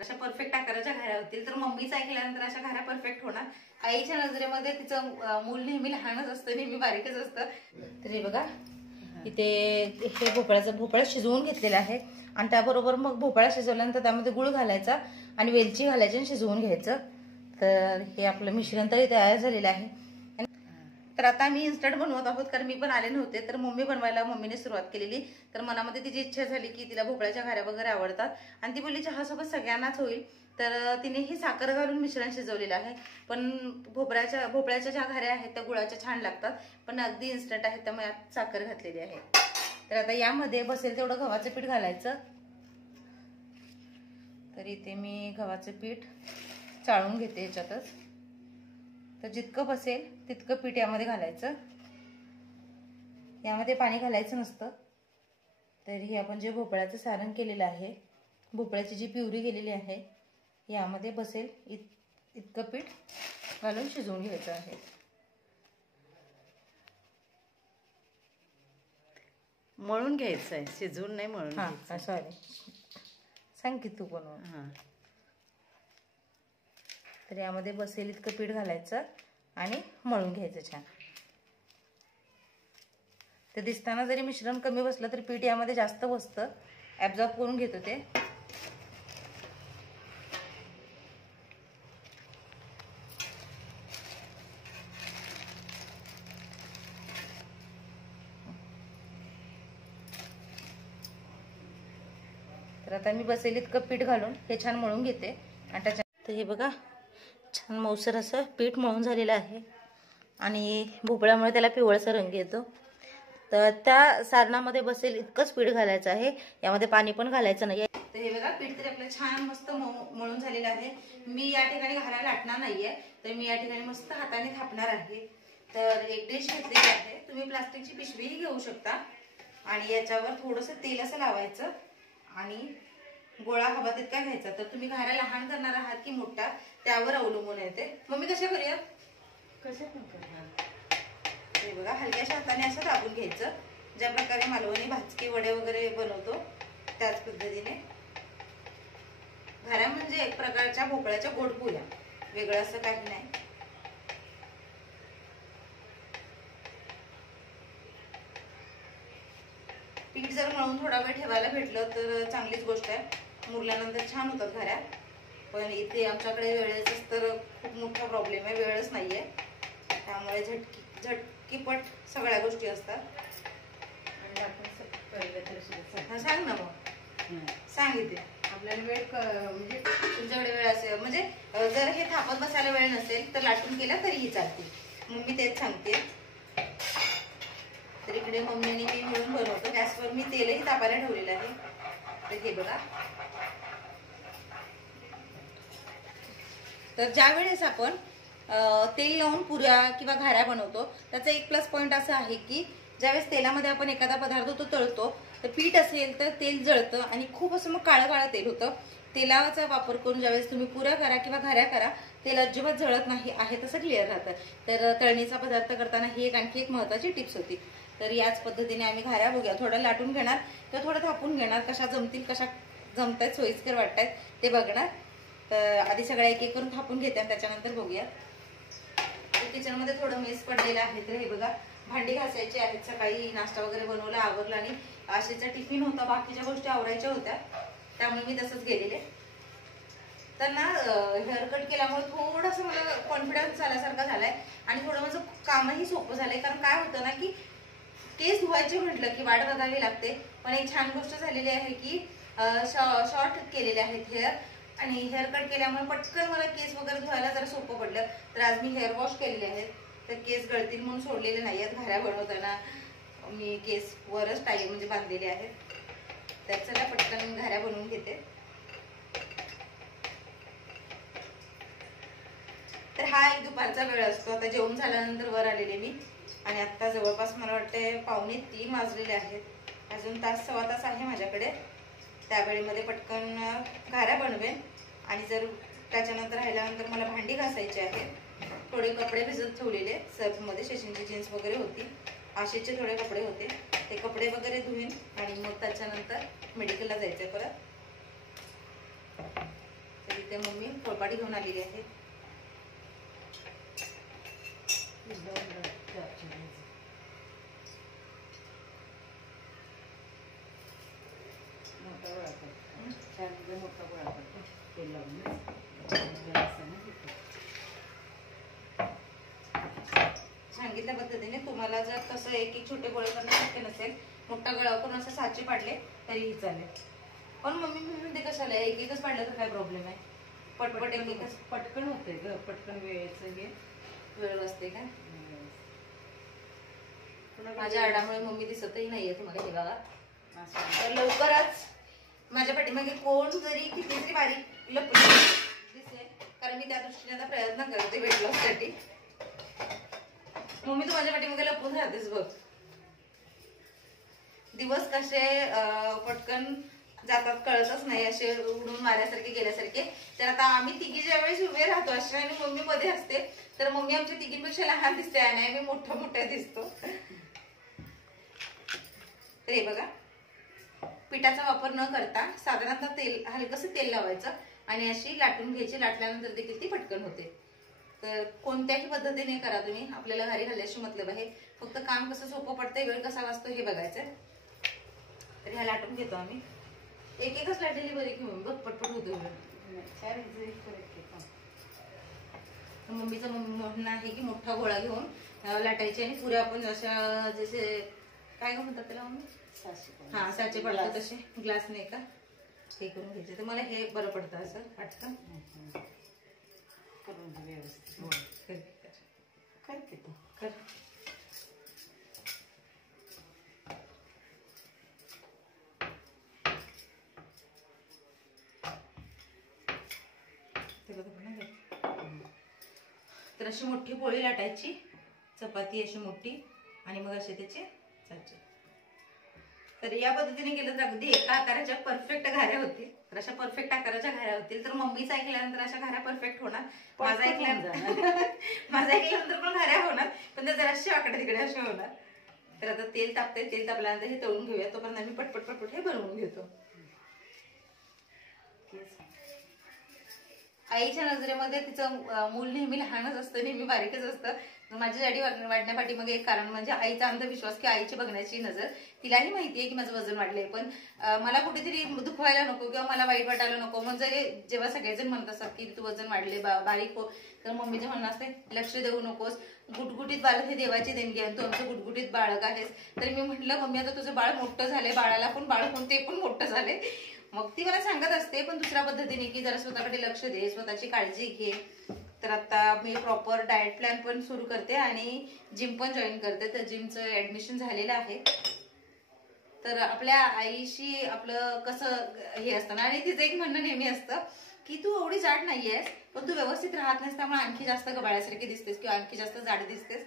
अशा परफेक्ट आकाराच्या घाऱ्या होतील. तर मम्मीच ऐकल्यानंतर अशा घाऱ्या परफेक्ट होणार. आईच्या नजरेमध्ये तिचं मूल नेहमी लहानच असतं, नेहमी बारीकच असतं. तर हे बघा इथे हे भोपळा शिजवून घेतलेला आहे आणि त्याबरोबर मग भोपळा शिजवल्यानंतर त्यामध्ये गुळ घालायचा आणि वेलची घालायची आणि शिजवून घ्यायचं. तर हे आपलं मिश्रण तरी तयार झालेलं आहे. तर आता आम्ही इन्स्टंट बनवत आहोत, कारण मी पण आले नव्हते. तर मम्मीने सुरुवात केलेली. तर मनामध्ये तिची इच्छा झाली की तिला भोपळ्याच्या घाऱ्या वगैरे आवडतात आणि ती बोलली चहासोबत सगळ्यांनाच होईल. तर तिने ही साखर घालून मिश्रण शिजवलेलं आहे. पण भोपळ्याच्या ज्या घाऱ्या आहेत त्या गुळाच्या छान लागतात, पण अगदी इन्स्टंट आहेत, त्यामुळे यात साखर घातलेली आहे. तर आता यामध्ये बसेल तेवढं गव्हाचं पीठ घालायचं. तर इथे मी गव्हाचं पीठ चाळून घेते याच्यातच. तर जितकं बसेल तितकं पीठ यामध्ये घालायचं. यामध्ये पाणी घालायचं नसतं. तर हे आपण जे भोपळ्याचं सारण केलेलं आहे, भोपळ्याची जी प्युरी केलेली आहे, यामध्ये बसेल इतकं पीठ घालून शिजवून घ्यायचं आहे. मळून घ्यायचं आहे, शिजवून नाही, मळून. हां सॉरी, सांग की तू बनव. हां. तर यामध्ये बसेल इतकं पीठ घालायचं आणि मळून घ्यायचं छान. तर दिसताना जरी मिश्रण कमी बसलं तरी पीठ यामध्ये जास्त बसतं, ॲब्झॉर्ब करून घेतो ते. तर आता मी बसेल इतकं पीठ घालून हे छान मळून घेते आणि त्याच्यात. तर हे बघा छान मऊसर असं पीठ मळून झालेलं आहे आणि भोपळ्यामुळे त्याला पिवळसा रंग येतो. तर त्या सारणामध्ये बसेल इतकंच पीठ घालायचं आहे, यामध्ये पाणी पण घालायचं नाही. तर हे बघा पीठ तरी आपलं छान मस्त मळून झालेलं आहे. मी या ठिकाणी घालायला लाटणार नाहीये, तर मी या ठिकाणी मस्त हाताने थापणार आहे. तर एक डिश घेतलेली आहे, तुम्ही प्लास्टिकची पिशवीही घेऊ शकता आणि याच्यावर थोडंसं तेल असं लावायचं आणि गोळा हवा तितका घ्यायचा. तर तुम्ही घाऱ्या लहान करणार आहात की मोठा त्यावर अवलंबून येते. मम्मी कशा करूया? कशा पण करणार. हे बघा हलक्याच्या हाताने असं दाबून घ्यायचं, ज्या प्रकारे मालवणी भाजके वडे वगैरे बनवतो त्याच पद्धतीने. घाऱ्या म्हणजे एक प्रकारच्या भोपळ्याच्या गोड पुऱ्या, वेगळं असं काही नाही. पीठ जर मळून थोडा वेळ ठेवायला भेटलं तर चांगलीच गोष्ट आहे, मुरल्यानंतर छान होतात घाऱ्या. पण इथे आमच्याकडे वेळेचाच तर खूप मोठा प्रॉब्लेम आहे, वेळच नाहीये. त्यामुळे झटकीपट सगळ्या गोष्टी असतात. सांग ना मग, सांगितले आपल्याला वेळ म्हणजे तुमच्याकडे वेळ असेल, म्हणजे जर हे थापत बसायला वेळ नसेल तर लाटून केला तरीही चालते. मग मी तेच सांगते. तर इकडे मम्मीने मी मिळून बनवतो. गॅसवर मी तेलही तापायला ठेवलेलं आहे. तर हे बघा, तर ज्या वेळेस आपण तेल लावून पुऱ्या किंवा घाऱ्या बनवतो त्याचा एक प्लस पॉइंट असा आहे की ज्यावेळेस तेलामध्ये आपण एखादा पदार्थ तो तळतो तर पीठ असेल तर तेल जळतं आणि खूप असं मग काळं काळं तेल होतं. तेलाचा वापर करून ज्यावेळेस तुम्ही पुऱ्या करा किंवा घाऱ्या करा, तेल अजिबात जळत नाही आहे, तसं क्लिअर राहतं. तर तळणीचा पदार्थ करताना ही आणखी एक महत्त्वाची टिप्स होती. तर याच पद्धतीने आम्ही घाऱ्या बघूया, थोडं लाटून घेणार किंवा थोडं थापून घेणार, कशा जमतील, कशा जमतायत, सोयीस्कर वाटतायत ते बघणार. तर आधी सगळ्या एक एक करून थापून घेते आणि त्याच्यानंतर बघूया. किचन मध्ये थोडं मेस पडलेलं आहे. तर हे बघा भांडी घासायची आहेत, सकाळी नाश्ता वगैरे बनवला, आवरला आणि आशेचा टिफिन होता, बाकीच्या गोष्टी आवरायच्या होत्या, त्यामुळे मी तसंच गेलेले. तर ना हेअर कट केल्यामुळे थोडंसं मला कॉन्फिडन्स आल्यासारखा झालाय आणि थोडं माझं कामही सोपं झालंय. कारण काय होतं ना की केस धुवायचे म्हटलं की वाट बघावी लागते. पण एक छान गोष्ट झालेली आहे की शॉर्ट केलेले आहेत हेअर, आणि हेअर कट केल्यामुळे पटकन मला केस वगैरे धुवायला जरा सोपं पडलं. तर आज मी हेअर वॉश केलेले आहेत, तर केस गळतील म्हणून सोडलेले नाही आहेत. घाऱ्या बनवताना मी केस वरच टाळी म्हणजे बांधलेले आहेत. तर चला पटकन घाऱ्या बनवून घेते. तर हा एक दुपारचा वेळ असतो. आता जेवण झाल्यानंतर वर आलेले मी आणि आता जवळपास मला वाटते 2:45 वाजलेले आहेत. अजून तास सव्वा तास आहे माझ्याकडे. त्यावेळेमध्ये पटकन घाऱ्या बनवेन आणि जर त्याच्यानंतर राहिल्यानंतर मला भांडी घासायची आहे. थोडे कपडे भिजत ठेवलेले सर्फमध्ये, शशींची जीन्स वगैरे होती, आशेचे थोडे कपडे होते, ते कपडे वगैरे धुईन आणि मग त्याच्यानंतर मेडिकलला जायचंय परत. पोळपाट घेऊन आलेली आहे. सांगितल्या पद्धतीने तुम्हाला जर तसं एक एक छोटे गोळे करणं शक्य नसेल, मोठा गळा करून असं साचे पाडले तरीही चालेल. पण मम्मी म्हणते कशाला एक एकच पाडलं तर काय प्रॉब्लेम आहे? पटपट एक एकच पटकन होते ग, पटकन वेळेचं हे वेळ असते का? माझ्या आडामुळे मम्मी दिसतही नाहीये तुम्हाला हे बघा. तर लवकरच माझ्या पाठीमागे कोण जरी किती जरी बारीक लपली दिसेल, कारण मी त्या दृष्टीने आता प्रयत्न करते वेट लॉस साठी. मम्मी तू माझ्या पाठीमागे लपून राहतेस बघ. दिवस कसे पटकन जातात कळतच नाही, असे उडून माऱ्यासारखे गेल्यासारखे. तर आता आम्ही तिघी ज्या वेळेस उभे राहतो अशा आणि मम्मी मध्ये असते, तर मम्मी आमच्या तिघींपेक्षा लहान दिसते आणि आम्ही मोठा मोठा दिसतो. तर हे बघा, पिठाचा वापर न करता साधारणतः तेल हलकसं तेल लावायचं आणि अशी लाटून घ्यायची. लाटल्यानंतर देखील ती पटकन होते. तर कोणत्याही पद्धतीने करा तुम्ही, आपल्याला घरी घालायची मतलब आहे. फक्त काम कसं सोपं पडतंय, वेळ कसा वाचतो हे बघायचं. तर ह्या लाटून घेतो आम्ही. एक एकच लाटलेली बरी घेऊन बघ, पटपट होतो. मम्मीचं म्हणणं आहे की मोठा गोळा घेऊन लाटायचे आणि पुऱ्या आपण जशा जसे काय म्हणतात त्याला मम्मी, हा साचे पडतात तसे ग्लास नाही का हे करून घ्यायचे. तर मला हे बरं पडतं असं वाटतं. करून व्यवस्थित करते तू कर. तर अशी मोठी पोळी लाटायची, चपाती अशी मोठी, आणि मग असे त्याचे साचे. तर या पद्धतीने केलं तर अगदी एका आकाराच्या परफेक्ट घाऱ्या होतील. तर अशा परफेक्ट आकाराच्या घाऱ्या होतील. तर मम्मीच ऐकल्यानंतर अशा घाऱ्या परफेक्ट होणार, माझा ऐकल्यानंतर पण घाऱ्या होणार, पण त्या जराशी वाकडे तिकडे अशा होणार. तर आता तेल तापते, तेल तापल्यानंतर हे तळून घेऊया. तोपर्यंत आम्ही पटपट पटपट हे बनवून घेतो. आईच्या नजरेमध्ये तिचं मूल नेहमी लहानच असतं, नेहमी बारीकच असतं. माझी जाडी वाढण्यापाठी मग एक कारण म्हणजे आईचा अंधविश्वास की आईची बघण्याची नजर. तिलाही माहितीये की माझं वजन वाढलंय, पण मला कुठेतरी दुखवायला नको किंवा मला वाईट वाटायला नको. म्हणजे जेव्हा सगळेजण म्हणत असतात की तू वजन वाढले, बारीक हो, तर मम्मीचं म्हणणं असते लक्ष देऊ नकोस, गुटगुटीत बालक हे देवाची देणगी आहे, तू आमचं गुटगुटीत बाळक आहेस. तर मी म्हटलं मम्मी आता तुझं बाळ मोठं झालंय, बाळाला पण बाळ होऊन ते पण मोठं झालंय. मग ती मला सांगत असते, पण दुसऱ्या पद्धतीने की जरा स्वतःकडे लक्ष दे, स्वतःची काळजी घे. तर आता मी प्रॉपर डाएट प्लॅन पण सुरू करते आणि जिम पण जॉईन करते. तर जिमचं ऍडमिशन झालेलं आहे. तर आपल्या आईशी आपलं कसं हे असतं ना, आणि तिचं एक म्हणणं नेहमी असतं की तू एवढी जाड नाहीयेस, पण तू व्यवस्थित राहत नाहीस, त्यामुळे आणखी जास्त गबाळ्यासारखी दिसतेस किंवा आणखी जास्त जाड दिसतेस.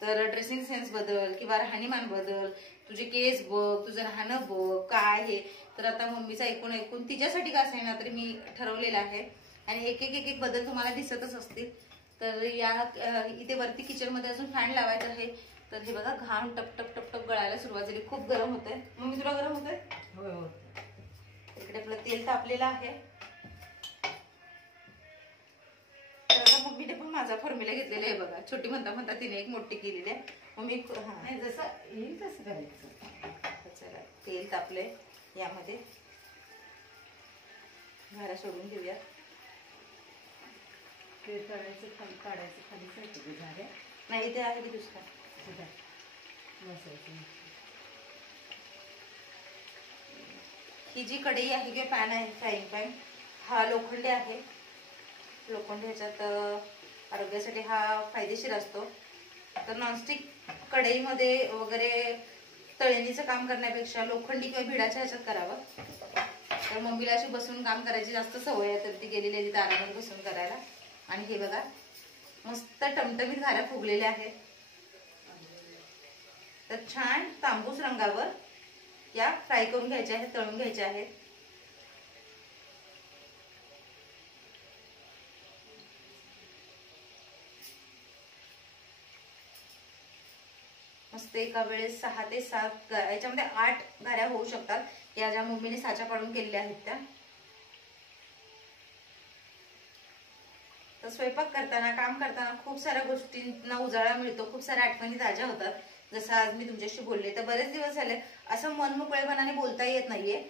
तर ड्रेसिंग सेन्स बदल किंवा राहणीमान बदल, तुझे केस बघ, तुझं राहणं बघ काय आहे. तर आता मम्मीचं ऐकून तिच्यासाठी का असेल ना तरी मी ठरवलेलं आहे. आणि एक एक बदल तुम्हाला दिसतच असतील. तर या इथे वरती किचन मध्ये अजून फॅन लावायचा आहे. तर हे बघा घाम टप टप टप टप गळायला सुरुवात झाली. खूप गरम होत आहे. मम्मी तुला गरम होत आहे? होय होय. इकडे आपलं तेल तापलेलं आहे. तर आता मम्मीने पण माझा फॉर्म्युला घेतलेला आहे बघा. छोटी म्हणता म्हणता तिने एक मोठी केलेली आहे. मम्मी जसं येईल तसं करायचं. चला तेल तापलंय, यामध्ये घाऱ्या सोडून घेऊया. ते तळायचं खाली काढायचं, खाली जायचं झाल्या नाही ते आहे की दुसरा बसायचं. ही जी कढई आहे किंवा पॅन आहे, फ्राईंग पॅन, हा लोखंडी आहे. लोखंडी ह्याच्यात आरोग्यासाठी हा फायदेशीर असतो. तर नॉनस्टिक कढईमध्ये वगैरे तळणीचं काम करण्यापेक्षा लोखंडी किंवा भिडाच्या ह्याच्यात करावं. तर मम्मीला अशी बसून काम करायची जास्त सवय आहे, तर ती गेलेली आहे तिथे आरामात बसून करायला. आणि हे बघा मस्त टमटमीत घाऱ्या फुगलेल्या आहेत. तर छान तांबूस रंगावर या फ्राय करून घ्यायच्या आहेत, तळून घ्यायच्या आहेत. मस्त एका वेळेस 6 ते 7 याच्यामध्ये 8 घाऱ्या होऊ शकतात. या ज्या मम्मीने साच्या पाडून केलेल्या आहेत त्या. तर स्वयंपाक करताना, काम करताना खूप साऱ्या गोष्टींना उजाळा मिळतो, खूप साऱ्या आठवणी ताज्या होतात. जसं आज मी तुमच्याशी बोलले, तर बरेच दिवस झाले असं मन मोकळेपणाने बोलता येत नाहीये,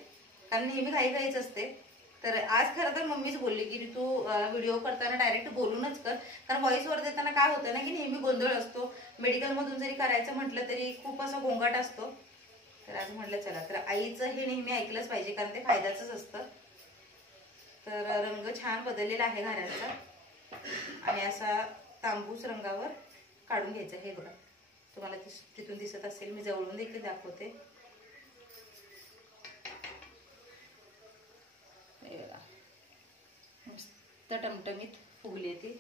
कारण नेहमी घाईच असते. तर आज खरं तर मम्मीच बोलली की तू व्हिडिओ करताना डायरेक्ट बोलूनच कर, कारण व्हॉइस ओव्हर देताना काय होतं ना की नेहमी गोंधळ असतो. मेडिकलमधून जरी करायचं म्हटलं तरी खूप असा गोंगाट असतो. तर आज म्हटलं चला, तर आईचं हे नेहमी ऐकलंच पाहिजे, कारण ते फायद्याचंच असतं. तर रंग छान बदललेला आहे घराचा आणि असा तांबूस रंगावर काढून घ्यायचा. हे बघा, तुम्हाला तिथून दिसत असेल, मी जवळून देखील दाखवते. मस्त टमटमीत फुगली ती.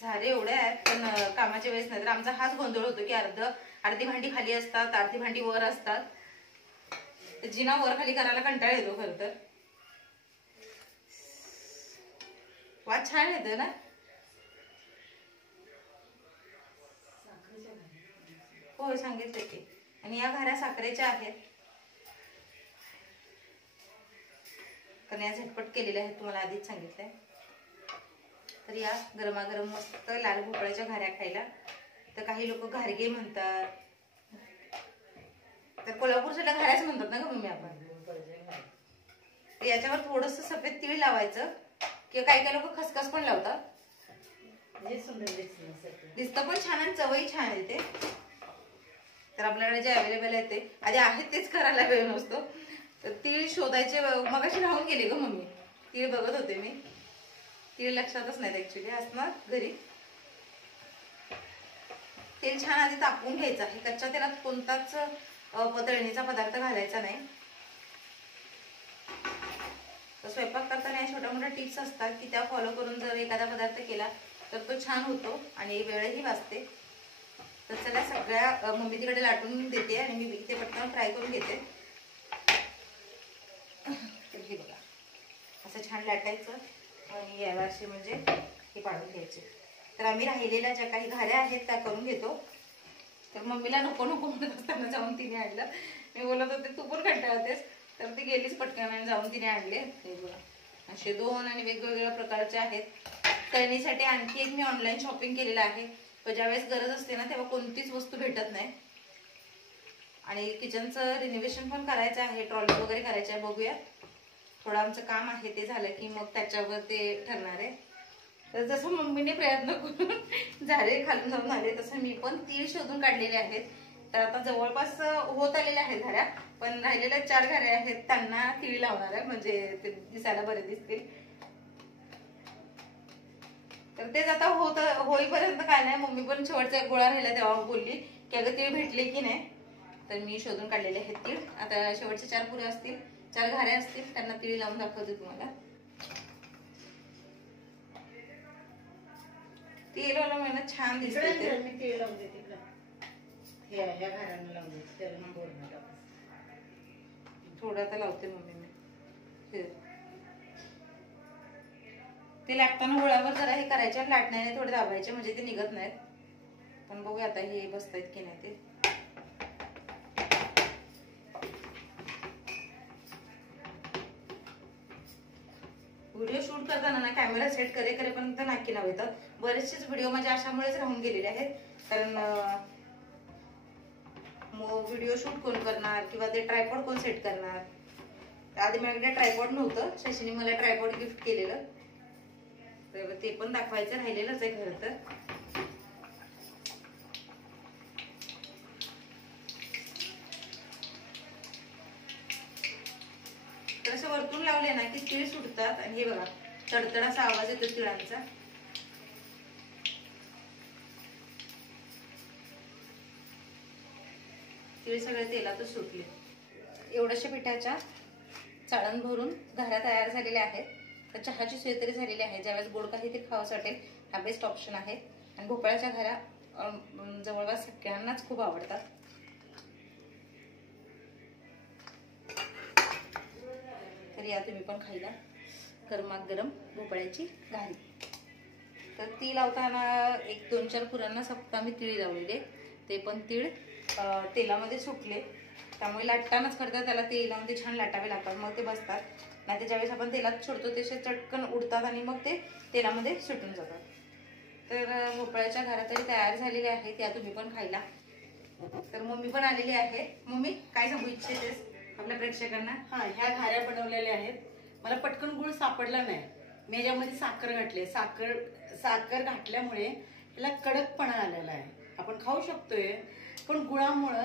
झाडे एवढे आहेत, पण कामाच्या वेळेस नाही तर आमचा हाच गोंधळ होतो की अर्धी भांडी खाली असतात, अर्धी भांडी वर असतात. जिना वर खाली करायला कंटाळ येतो खरं तर. वाद छान येतो ना. हो सांगितले की. आणि या घऱ्या साखरेच्या आहेत, कारण या झटपट केलेल्या आहेत, तुम्हाला आधीच सांगितलंय. तर या गरमागरम मस्त लाल भोपळ्याच्या घाऱ्या खायला. तर काही लोक घारगे म्हणतात, तर कोल्हापूर साईडला घाऱ्याच म्हणतात ना ग मम्मी आपण. याच्यावर थोडस सफेद तीळ लावायचं, किंवा काही काही लोक खसखस पण लावतात. दिसतं पण छान आणि चवही छान येते. तर आपल्याकडे जे अवेलेबल आहे ते आधी आहेत तेच करायला वेळ नसतो. तर तीळ शोधायचे मगाशी राहून गेले ग मम्मी. तीळ बघत होते मी, तीळ लक्षातच नाहीत ऍक्च्युली, असणार घरी. तेल छान आधी तापवून घ्यायचं आहे. कच्च्या तेलात कोणताच तळणीचा पदार्थ घालायचा नाही. तर स्वयंपाक करताना या छोट्या मोठ्या टिप्स असतात की त्या फॉलो करून जर एखादा पदार्थ केला तर तो छान होतो आणि वेळही वाचते. तर चला, सगळ्या मम्मी तिकडे लाटून देते आणि मी इथे पटकन फ्राय करून घेते. तर हे बघा, असं छान लाटायचं आणि याला असे म्हणजे हे पाडून घ्यायचे. तर आम्ही राहिलेल्या ज्या काही घाऱ्या आहेत त्या करून घेतो. तर मम्मीला नको नको म्हणत असताना जाऊन तिने आणलं. मी बोलत होते तू पण कंटाळतेस, तर ती गेलीच पटकन आणि जाऊन तिने आणले. हे बघा, असे 2 आणि वेगवेगळ्या प्रकारचे आहेत. तळणीसाठी आणखी एक मी ऑनलाईन शॉपिंग केलेला आहे. तर ज्यावेळेस गरज असते ना तेव्हा कोणतीच वस्तू भेटत नाही. आणि किचनचं रिनोव्हेशन पण करायचं आहे, ट्रॉली वगैरे करायचं आहे. बघूया, थोडं आमचं काम आहे, ते झालं की मग त्याच्यावर ते ठरणार आहे. तर जसं मम्मीने प्रयत्न करून झाडे खालून जाऊन आले, तसं मी पण तीळ शोधून काढलेले आहेत. तर आता जवळपास होत आलेल्या आहेत घाऱ्या, पण राहिलेल्या 4 घाऱ्या आहेत त्यांना तीळ लावणार आहे, म्हणजे ते दिसायला बरे दिसतील. तर तेच आता होईपर्यंत काय नाही. मम्मी पण शेवटचा एक गोळा राहिला तेव्हा बोलली की अगं तीळ भेटले की नाही. तर मी शोधून काढलेले आहेत तीळ. आता शेवटचे 4 पुऱ्या असतील, 4 घाऱ्या असतील, त्यांना तीळ लावून दाखवते तुम्हाला. तेल वाला मेहनत छान दिसते. मी तीळ लावून देते ह्या घरांना लावून देते. थोडं आता लावते मम्मी मी. ते लाटताना गोळावर जरा हे करायचे आणि लाटण्याने थोडे दाबायचे, म्हणजे ते निघत नाहीत. पण बघूया आता हे बसतायत की नाही ते. व्हिडिओ शूट करताना ना कॅमेरा सेट करेपर्यंत नाकी नाव येतात. बरेचसेच व्हिडिओ माझ्या अशामुळेच राहून गेलेले आहेत, कारण व्हिडिओ शूट कोण करणार किंवा ते ट्रायपॉड कोण सेट करणार. आधी माझ्याकडे ट्रायपॉड नव्हतं, शशीने मला ट्रायपॉड गिफ्ट केलेलं, तर ते पण दाखवायचं राहिलेलंच आहे खरं तर. तर असं वरतून लावले ना की तीळ सुटतात आणि हे बघा तडतड असा आवाज येतो तिळांचा. तीळ सगळे तेलातच सुटले. एवढ्याशा पिठाच्या चाळण भरून घाऱ्या तयार झालेल्या आहेत. तर चहाची सोय तरी झालेली आहे. ज्यावेळेस गोड काहीतरी खावंसं वाटेल हा बेस्ट ऑप्शन आहे. आणि भोपळ्याच्या घाऱ्या जवळपास सगळ्यांनाच खूप आवडतात. तर या तुम्ही पण खायला गरमागरम भोपळ्याची घारी. तर ती लावताना एक 2-4 पुरांना फक्त आम्ही तिळ लावलेले, ते पण तीळ तेलामध्ये सुटले. त्यामुळे लाटतानाच करतात त्याला तेलामध्ये छान लाटावे लागतात, मग ते बसतात. नाही तर ज्यावेळेस आपण तेलात सोडतो तसे चटकन उडतात आणि मग ते तेलामध्ये सुटून जातात. तर भोपळ्याच्या घाऱ्या तरी तयार झालेल्या आहेत, या तुम्ही पण खायला. तर मम्मी पण आलेली आहे. मम्मी काय सांगू इच्छितेस आपल्या प्रेक्षकांना? ह्या घाऱ्या बनवलेल्या आहेत. मला पटकन गुळ सापडला नाही, मी याच्यामध्ये साखर घातली. साखर घातल्यामुळे ह्याला कडकपणा आलेला आहे. आपण खाऊ शकतोय, पण गुळामुळं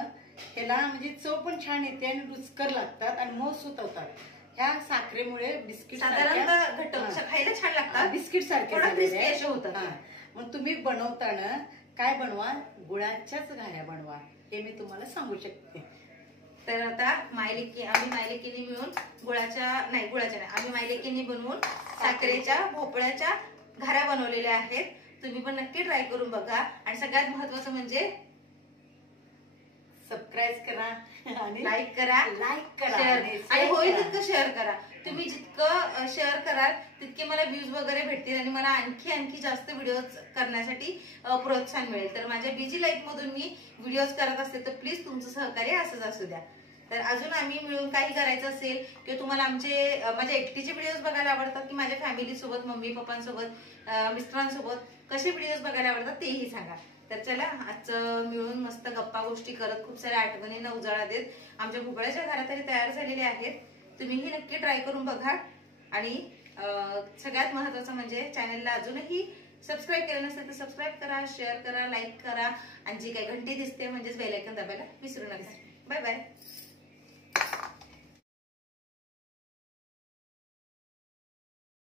ह्याला म्हणजे चव पण छान येते आणि रुचकर लागतात आणि मऊसूत होतात. ह्या साखरेमुळे बिस्किट साधारणतः घट्ट खायला छान लागतात, बिस्किट सारखे होतात. मग तुम्ही बनवताना काय बनवा, गुळाच्याच घाऱ्या बनवा, हे मी तुम्हाला सांगू शकते. तर आता आम्ही मायलेकीने मिळून आम्ही मायलेकीने बनवून साखरेच्या भोपळ्याच्या घाऱ्या बनवलेल्या आहेत. तुम्ही पण नक्की ट्राय करून बघा. आणि सगळ्यात महत्वाचं म्हणजे सबस्क्राईब करा आणि लाईक करा, शेअर आणि होईल तितकं शेअर करा. तुम्ही जितकं शेअर कराल तितके मला व्ह्यूज वगैरे भेटतील आणि मला आणखी जास्त व्हिडिओज करण्यासाठी प्रोत्साहन मिळेल. तर माझ्या बिझी लाईफ मधून मी व्हिडिओज करत असते, तर प्लीज तुमचं सहकार्य असंच असू द्या. तर अजून आम्ही मिळून काही करायचं असेल किंवा तुम्हाला माझ्या एकटीचे व्हिडिओज बघायला आवडतात की माझ्या फॅमिली सोबत, मम्मी पप्पांसोबत, मिस्टरांसोबत कसे व्हिडिओज बघायला आवडतात तेही सांगा. तर चला आजचं मिळून मस्त गप्पा गोष्टी करत खूप साऱ्या आठवणींना उजाळा देत आमच्या भोपळ्याच्या घाऱ्या तरी तयार झालेल्या आहेत. तुम्हीही नक्की ट्राय करून बघा. आणि सगळ्यात महत्वाचं म्हणजे चॅनलला अजूनही सबस्क्राईब केलं नसेल तर सबस्क्राईब करा, शेअर करा, लाईक करा आणि जी काही घंटी दिसते म्हणजेच बेल आयकॉन दाबायला विसरू नका. Bye bye.